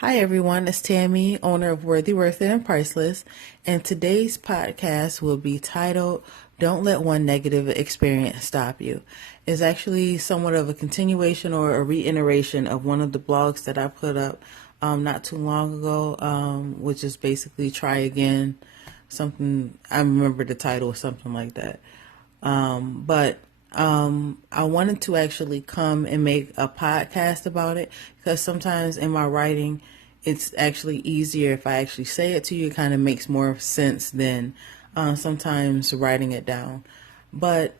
Hi everyone, it's Tammy, owner of Worthyworthitpriceless, and today's podcast will be titled Don't Let One Negative Experience Stop You. It's actually somewhat of a continuation or a reiteration of one of the blogs that I put up not too long ago, which is basically try again, something, I remember the title or something like that. But I wanted to actually come and make a podcast about it because sometimes in my writing, it's actually easier if I actually say it to you. It kind of makes more sense than sometimes writing it down. But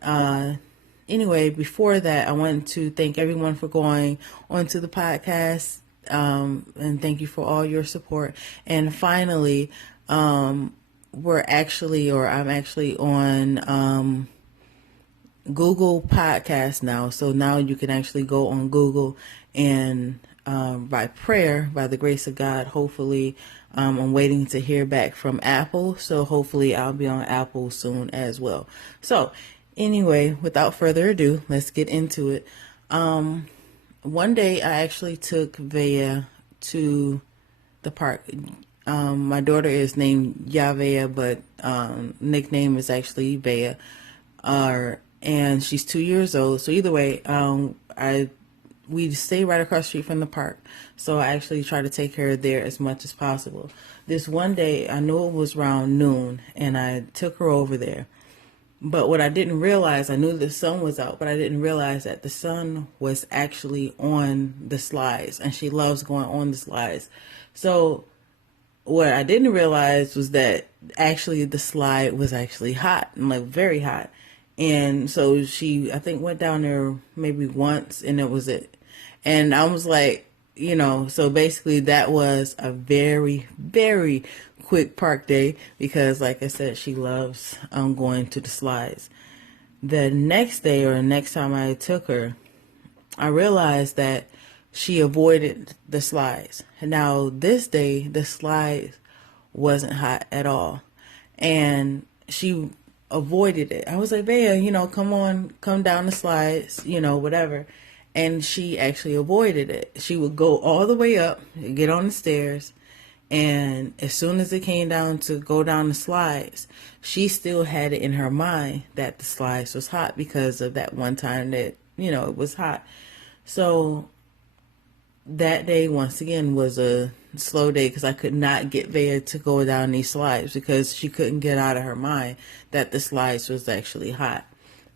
anyway, before that, I wanted to thank everyone for going onto the podcast, and thank you for all your support. And finally, I'm actually on Google Podcast now. So now you can actually go on Google and by prayer, by the grace of God, hopefully, I'm waiting to hear back from Apple. So hopefully I'll be on Apple soon as well. So anyway, without further ado, let's get into it. One day I actually took Vea to the park. My daughter is named Yavea, but nickname is actually Vea. And she's 2 years old. So either way, we stay right across the street from the park. So I actually try to take her there as much as possible. This one day, I knew it was around noon, and I took her over there. But what I didn't realize, I knew the sun was out, but I didn't realize that the sun was actually on the slides, and she loves going on the slides. So what I didn't realize was that actually the slide was actually hot, and like very hot. And so she, I think, went down there maybe once, and that was it. And I was like, so basically that was a very, very quick park day because, like I said, she loves going to the slides. The next day or next time I took her, I realized that she avoided the slides. Now, this day, the slides wasn't hot at all. And she avoided it. I was like, Vea, come on, come down the slides, whatever. And she actually avoided it. She would go all the way up, get on the stairs, and as soon as it came down to go down the slides, she still had it in her mind that the slides was hot because of that one time that, it was hot. So that day, once again, was a slow day because I could not get Vea to go down these slides because she couldn't get out of her mind that the slides was actually hot.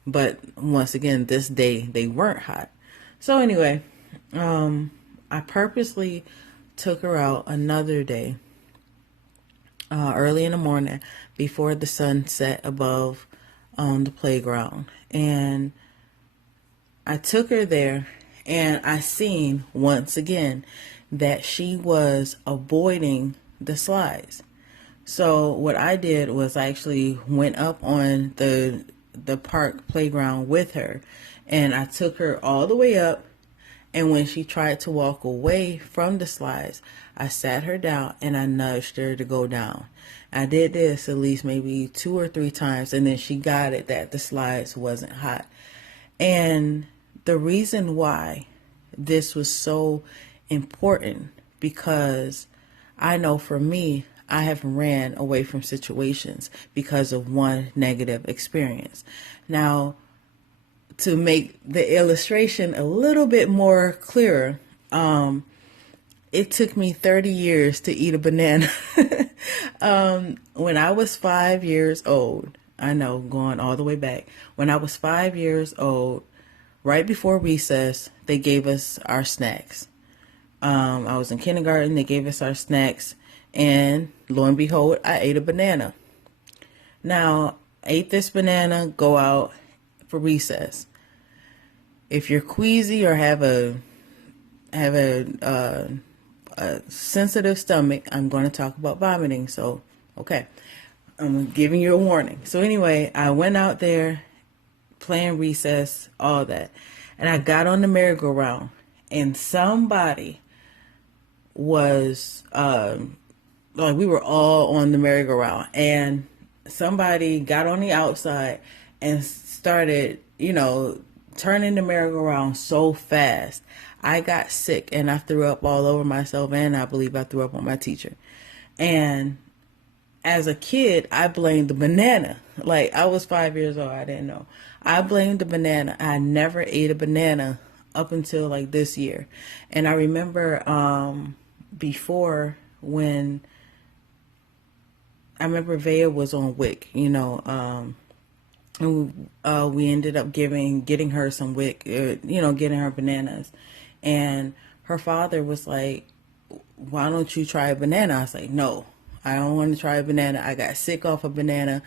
But once again, this day, they weren't hot. So anyway, I purposely took her out another day, early in the morning before the sun set above the playground. And I took her there, and I seen once again that she was avoiding the slides. So what I did was I actually went up on the park playground with her, and I took her all the way up. And when she tried to walk away from the slides, I sat her down and I nudged her to go down. I did this at least maybe 2 or 3 times, and then she got it that the slides wasn't hot. And the reason why this was so important, because I know for me, I have ran away from situations because of one negative experience. Now, to make the illustration a little bit more clearer, it took me 30 years to eat a banana. When I was 5 years old, I know, going all the way back, when I was 5 years old, right before recess, they gave us our snacks. I was in kindergarten, they gave us our snacks, and lo and behold, I ate a banana. Now, I ate this banana, go out for recess. If you're queasy or have a sensitive stomach, I'm going to talk about vomiting. So, okay, I'm giving you a warning. So anyway, I went out there playing recess, all that, and I got on the merry-go-round, and somebody was like, we were all on the merry-go-round, and somebody got on the outside and started, turning the merry-go-round so fast. I got sick and I threw up all over myself, and I believe I threw up on my teacher. And as a kid, I blamed the banana. Like, I was 5 years old. I didn't know. I blamed the banana. I never ate a banana up until like this year. And I remember before, when I remember Vea was on WIC, and we ended up getting her some WIC, getting her bananas. And her father was like, why don't you try a banana? I was like, no, I don't want to try a banana. I got sick off a banana.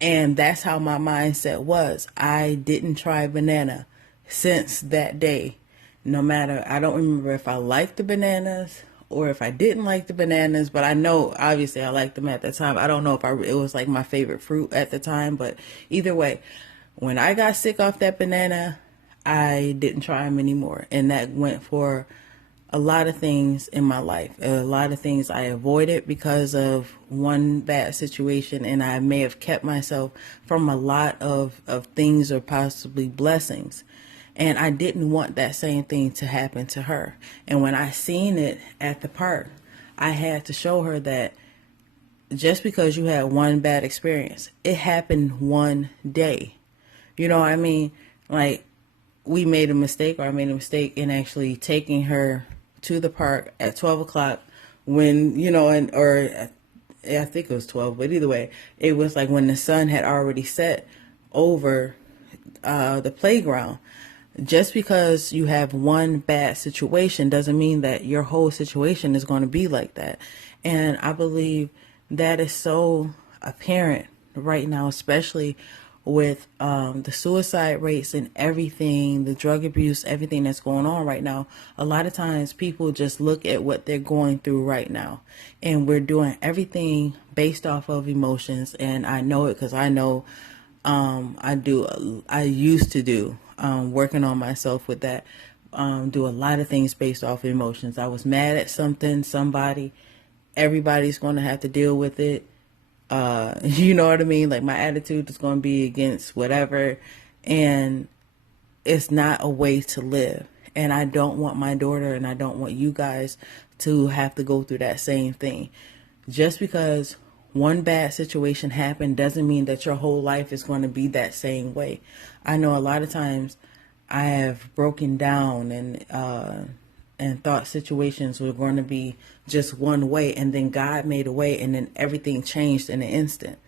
And that's how my mindset was. I didn't try a banana since that day. No matter, I don't remember if I liked the bananas or if I didn't like the bananas, but I know obviously I liked them at the time. I don't know if it was like my favorite fruit at the time, but either way, when I got sick off that banana, I didn't try them anymore. And that went for a lot of things in my life. A lot of things I avoided because of one bad situation, and I may have kept myself from a lot of things or possibly blessings. And I didn't want that same thing to happen to her. And when I seen it at the park, I had to show her that just because you had one bad experience, it happened one day. You know what I mean? Like, we made a mistake, or I made a mistake in actually taking her to the park at 12 o'clock when, I think it was 12, but either way, it was like when the sun had already set over the playground. Just because you have one bad situation doesn't mean that your whole situation is going to be like that. And I believe that is so apparent right now, especially with the suicide rates and everything, the drug abuse, everything that's going on right now. A lot of times people just look at what they're going through right now, and we're doing everything based off of emotions. And I know it because I know I used to do, working on myself with that, do a lot of things based off of emotions. I was mad at somebody, everybody's going to have to deal with it. You know what I mean? Like, my attitude is going to be against whatever, and it's not a way to live. And I don't want my daughter, and I don't want you guys to have to go through that same thing. Just because one bad situation happened doesn't mean that your whole life is going to be that same way. I know a lot of times I have broken down and thought situations were going to be just one way, and then God made a way, and then everything changed in an instant.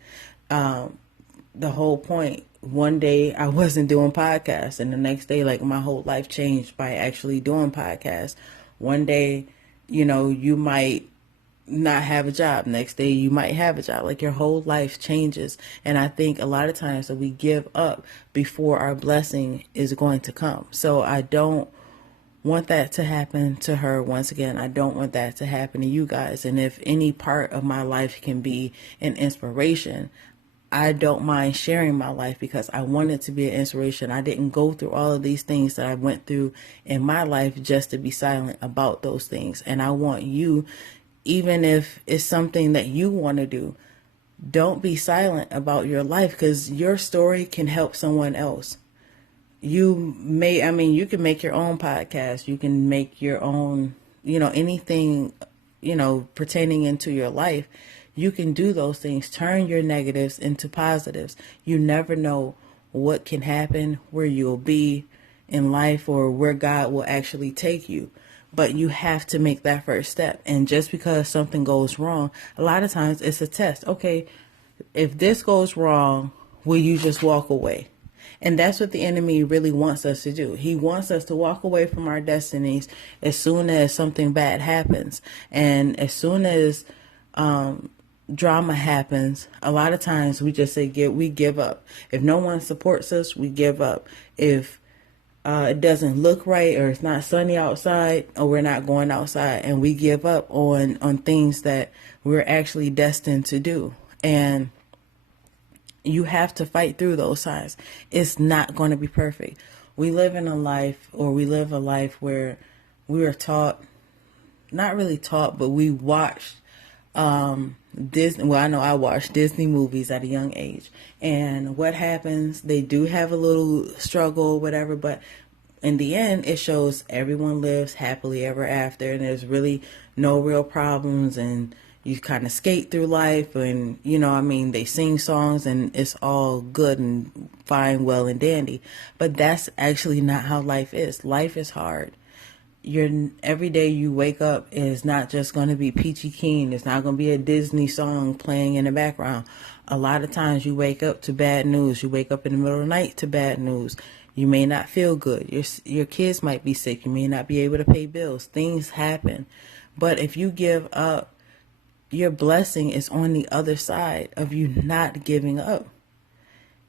The whole point, one day I wasn't doing podcasts, and the next day, like, my whole life changed by actually doing podcasts. One day, you might not have a job. Next day you might have a job. Like, your whole life changes. And I think a lot of times that we give up before our blessing is going to come. So I don't want that to happen to her. Once again, I don't want that to happen to you guys. And if any part of my life can be an inspiration, I don't mind sharing my life, because I want it to be an inspiration. I didn't go through all of these things that I went through in my life just to be silent about those things. And I want you, even if it's something that you want to do, don't be silent about your life, because your story can help someone else. You can make your own podcast. You can make your own, anything, pertaining into your life. You can do those things. Turn your negatives into positives. You never know what can happen, where you'll be in life, or where God will actually take you. But you have to make that first step. And just because something goes wrong, a lot of times it's a test. Okay, if this goes wrong, will you just walk away? And that's what the enemy really wants us to do. He wants us to walk away from our destinies as soon as something bad happens. And as soon as drama happens, a lot of times we just say, we give up. If no one supports us, we give up. If it doesn't look right, or it's not sunny outside, or we're not going outside, and we give up on things that we're actually destined to do. And you have to fight through those times. It's not going to be perfect. We live a life where we are taught, not really taught, but we watched Disney. Well, I know I watched Disney movies at a young age, and what happens? They do have a little struggle, or whatever, but in the end, it shows everyone lives happily ever after, and there's really no real problems, and you kind of skate through life, and they sing songs, and it's all good and fine, well and dandy. But that's actually not how life is. Life is hard. Every day you wake up is not just going to be peachy keen. It's not going to be a Disney song playing in the background. A lot of times you wake up to bad news. You wake up in the middle of the night to bad news. You may not feel good. Your kids might be sick. You may not be able to pay bills. Things happen. But if you give up, your blessing is on the other side of you not giving up.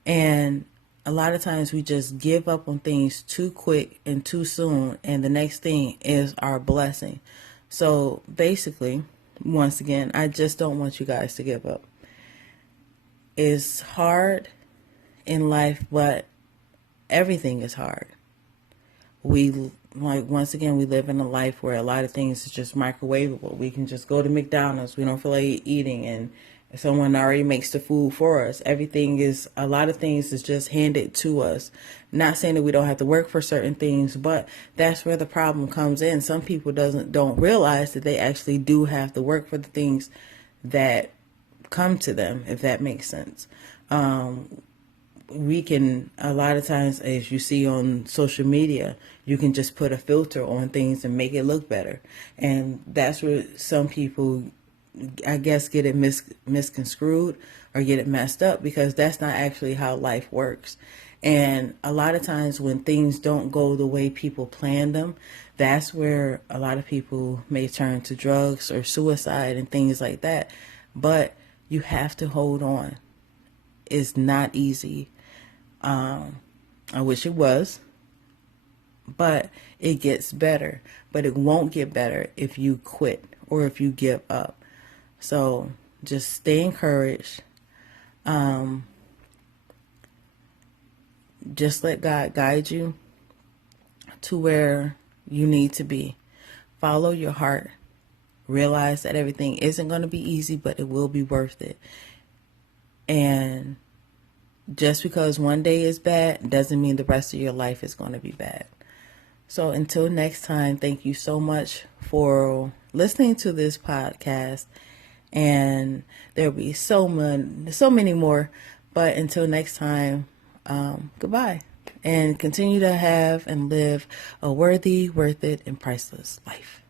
And a lot of times we just give up on things too quick and too soon, and the next thing is our blessing. So basically, once again, I just don't want you guys to give up. It's hard in life, but everything is hard. Once again, we live in a life where a lot of things is just microwavable. We can just go to McDonald's. We don't feel like eating, and someone already makes the food for us. A lot of things is just handed to us. Not saying that we don't have to work for certain things, but that's where the problem comes in. Some people don't realize that they actually do have to work for the things that come to them, if that makes sense. We can, a lot of times, as you see on social media, you can just put a filter on things and make it look better. And that's where some people, I guess, get it misconstrued or get it messed up, because that's not actually how life works. And a lot of times when things don't go the way people plan them, that's where a lot of people may turn to drugs or suicide and things like that. But you have to hold on. It's not easy. I wish it was, but it gets better. But it won't get better if you quit or if you give up. So just stay encouraged. Just let God guide you to where you need to be. Follow your heart. Realize that everything isn't going to be easy, but it will be worth it. And just because one day is bad doesn't mean the rest of your life is going to be bad. So until next time, thank you so much for listening to this podcast. And there'll be so many more. But until next time, goodbye. And continue to have and live a worthy, worth it, and priceless life.